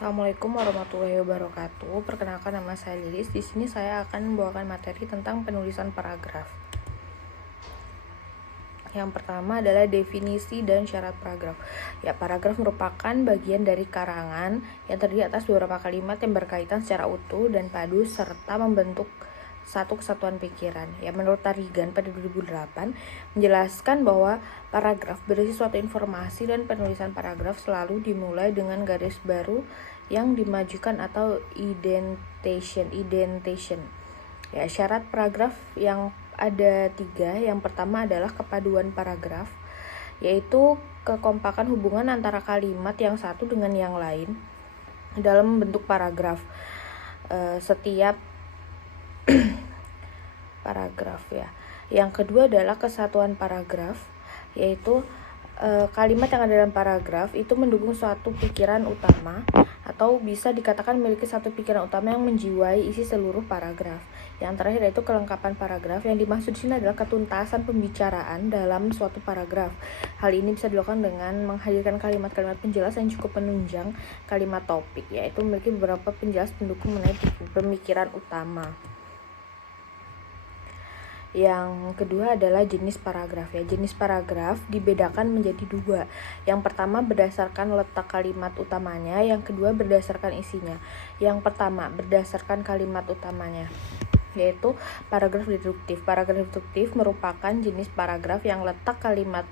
Assalamualaikum warahmatullahi wabarakatuh. Perkenalkan, nama saya Lilis. Di sini saya akan membawakan materi tentang penulisan paragraf. Yang pertama adalah definisi dan syarat paragraf. Ya, paragraf merupakan bagian dari karangan yang terdiri atas beberapa kalimat yang berkaitan secara utuh dan padu serta membentuk satu kesatuan pikiran. Ya, menurut Tarigan pada 2008 menjelaskan bahwa paragraf berisi suatu informasi dan penulisan paragraf selalu dimulai dengan garis baru yang dimajukan atau indentation. Ya, syarat paragraf yang ada 3. Yang pertama adalah kepaduan paragraf, yaitu kekompakan hubungan antara kalimat yang satu dengan yang lain dalam bentuk paragraf. Setiap paragraf ya. Yang kedua adalah kesatuan paragraf, yaitu kalimat yang ada dalam paragraf itu mendukung suatu pikiran utama atau bisa dikatakan memiliki satu pikiran utama yang menjiwai isi seluruh paragraf. Yang terakhir yaitu kelengkapan paragraf. Yang dimaksud di sini adalah ketuntasan pembicaraan dalam suatu paragraf. Hal ini bisa dilakukan dengan menghadirkan kalimat-kalimat penjelas yang cukup menunjang kalimat topik, yaitu memiliki beberapa penjelas pendukung mengenai pemikiran utama. Yang kedua adalah jenis paragraf ya. Jenis paragraf dibedakan menjadi 2. Yang pertama berdasarkan letak kalimat utamanya, yang kedua berdasarkan isinya. Yang pertama berdasarkan kalimat utamanya, yaitu paragraf deduktif. Paragraf deduktif merupakan jenis paragraf yang letak kalimat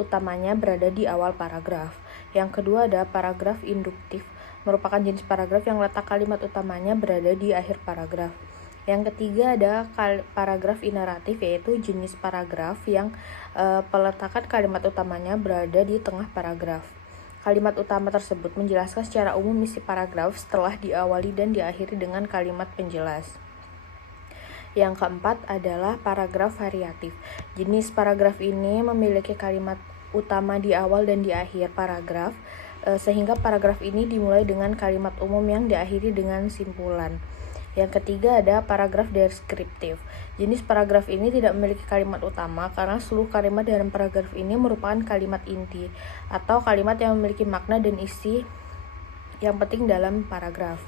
utamanya berada di awal paragraf. Yang kedua ada paragraf induktif, merupakan jenis paragraf yang letak kalimat utamanya berada di akhir paragraf. Yang ketiga ada paragraf ineratif, yaitu jenis paragraf yang peletakan kalimat utamanya berada di tengah paragraf. Kalimat utama tersebut menjelaskan secara umum isi paragraf setelah diawali dan diakhiri dengan kalimat penjelas. Yang keempat adalah paragraf variatif. Jenis paragraf ini memiliki kalimat utama di awal dan di akhir paragraf, sehingga paragraf ini dimulai dengan kalimat umum yang diakhiri dengan simpulan. Yang ketiga ada paragraf deskriptif. Jenis paragraf ini tidak memiliki kalimat utama karena seluruh kalimat dalam paragraf ini merupakan kalimat inti atau kalimat yang memiliki makna dan isi yang penting dalam paragraf.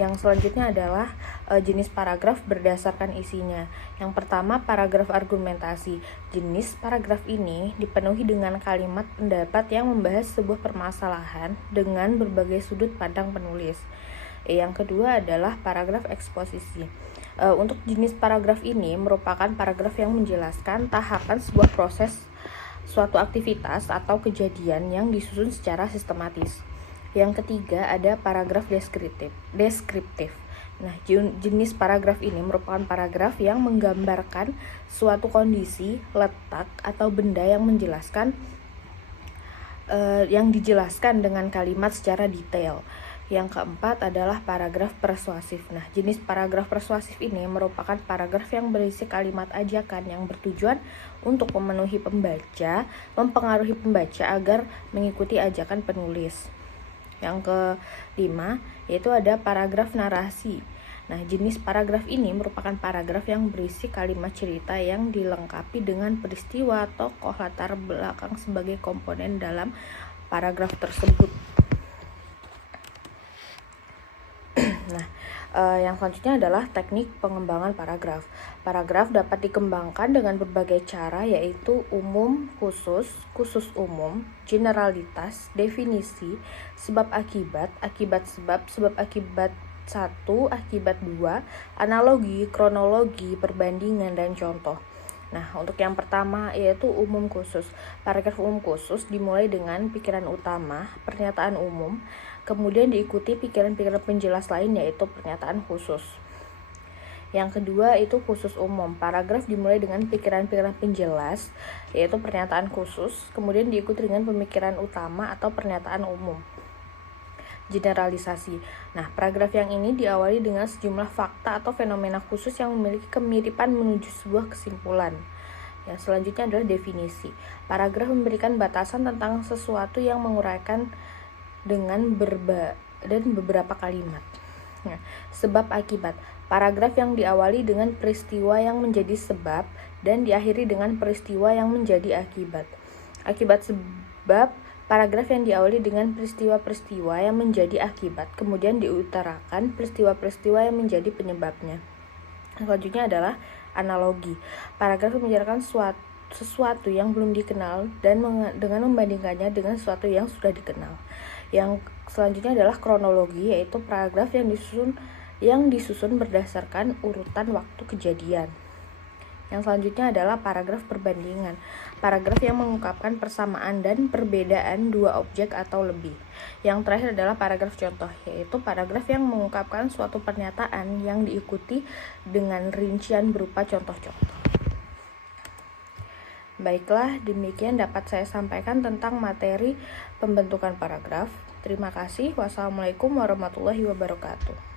Yang selanjutnya adalah jenis paragraf berdasarkan isinya. Yang pertama paragraf argumentasi. Jenis paragraf ini dipenuhi dengan kalimat pendapat yang membahas sebuah permasalahan dengan berbagai sudut pandang penulis. Yang kedua adalah paragraf eksposisi. Untuk jenis paragraf ini merupakan paragraf yang menjelaskan tahapan sebuah proses, suatu aktivitas atau kejadian yang disusun secara sistematis. Yang ketiga ada paragraf deskriptif. Nah, jenis paragraf ini merupakan paragraf yang menggambarkan suatu kondisi, letak atau benda yang dijelaskan dengan kalimat secara detail. Yang keempat adalah paragraf persuasif. Nah, jenis paragraf persuasif ini merupakan paragraf yang berisi kalimat ajakan yang bertujuan untuk mempengaruhi pembaca agar mengikuti ajakan penulis. Yang kelima yaitu ada paragraf narasi. Nah, jenis paragraf ini merupakan paragraf yang berisi kalimat cerita yang dilengkapi dengan peristiwa tokoh latar belakang sebagai komponen dalam paragraf tersebut. Nah, yang selanjutnya adalah teknik pengembangan paragraf. Paragraf dapat dikembangkan dengan berbagai cara, yaitu umum, khusus, khusus umum, generalitas, definisi, sebab akibat, akibat sebab, sebab akibat 1, akibat 2, analogi, kronologi, perbandingan, dan contoh. Nah, untuk yang pertama yaitu umum khusus. Paragraf umum khusus dimulai dengan pikiran utama, pernyataan umum, kemudian diikuti pikiran-pikiran penjelas lain yaitu pernyataan khusus. Yang kedua itu khusus umum. Paragraf dimulai dengan pikiran-pikiran penjelas yaitu pernyataan khusus, kemudian diikuti dengan pemikiran utama atau pernyataan umum. Generalisasi. Nah, paragraf yang ini diawali dengan sejumlah fakta atau fenomena khusus yang memiliki kemiripan menuju sebuah kesimpulan. Yang selanjutnya adalah definisi. Paragraf memberikan batasan tentang sesuatu yang menguraikan dengan beberapa kalimat. Nah, sebab akibat. Paragraf yang diawali dengan peristiwa yang menjadi sebab dan diakhiri dengan peristiwa yang menjadi akibat. Akibat sebab Paragraf yang diawali dengan peristiwa-peristiwa yang menjadi akibat, kemudian diutarakan peristiwa-peristiwa yang menjadi penyebabnya. Selanjutnya adalah analogi. Paragraf membicarakan sesuatu yang belum dikenal dan dengan membandingkannya dengan sesuatu yang sudah dikenal. Yang selanjutnya adalah kronologi, yaitu paragraf yang disusun berdasarkan urutan waktu kejadian. Yang selanjutnya adalah paragraf perbandingan. Paragraf yang mengungkapkan persamaan dan perbedaan dua objek atau lebih. Yang terakhir adalah paragraf contoh, yaitu paragraf yang mengungkapkan suatu pernyataan yang diikuti dengan rincian berupa contoh-contoh. Baiklah, demikian dapat saya sampaikan tentang materi pembentukan paragraf. Terima kasih. Wassalamualaikum warahmatullahi wabarakatuh.